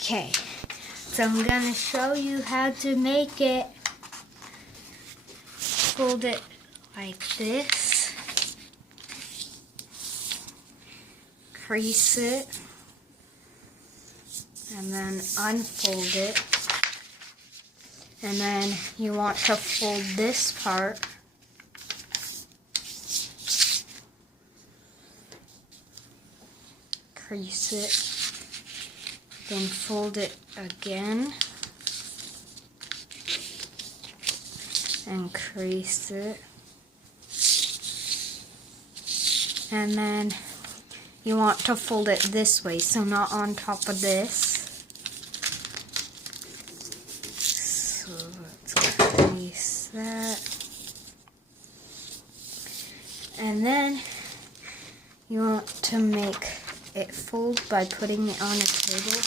Okay, so I'm gonna show you how to make it. Fold it like this. Crease it. And then unfold it. And then you want to fold this part. Crease it. Then fold it again. And crease it. And then you want to fold it this way, so not on top of this. So let's crease that. And then you want to make it fold by putting it on a table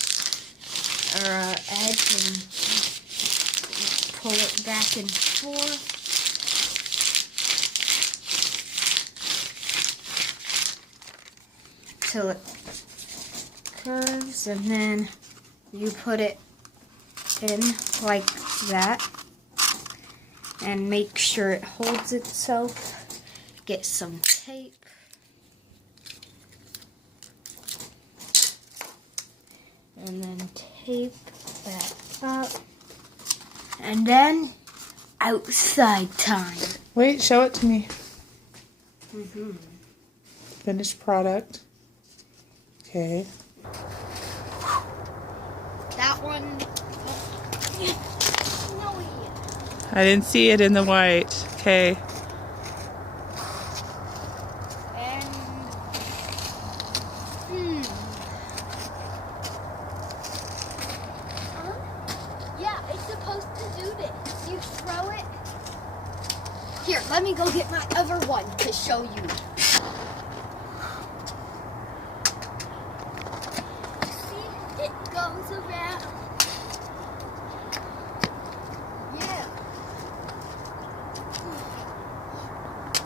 or an edge and pull it back and forth. Till it curves, and then you put it in like that and make sure it holds itself. Get some tape. And then tape that up. And then outside time. Wait, show it to me. Mm-hmm. Finished product. Okay. That one. I didn't see it in the white. Okay. And yeah, it's supposed to do this. You throw it. Here, let me go get my other one to show you. See, it goes around. Yeah.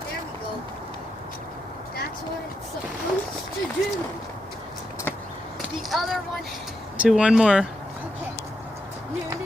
There we go. That's what it's supposed to do. The other one. Do one more. Okay. No, no.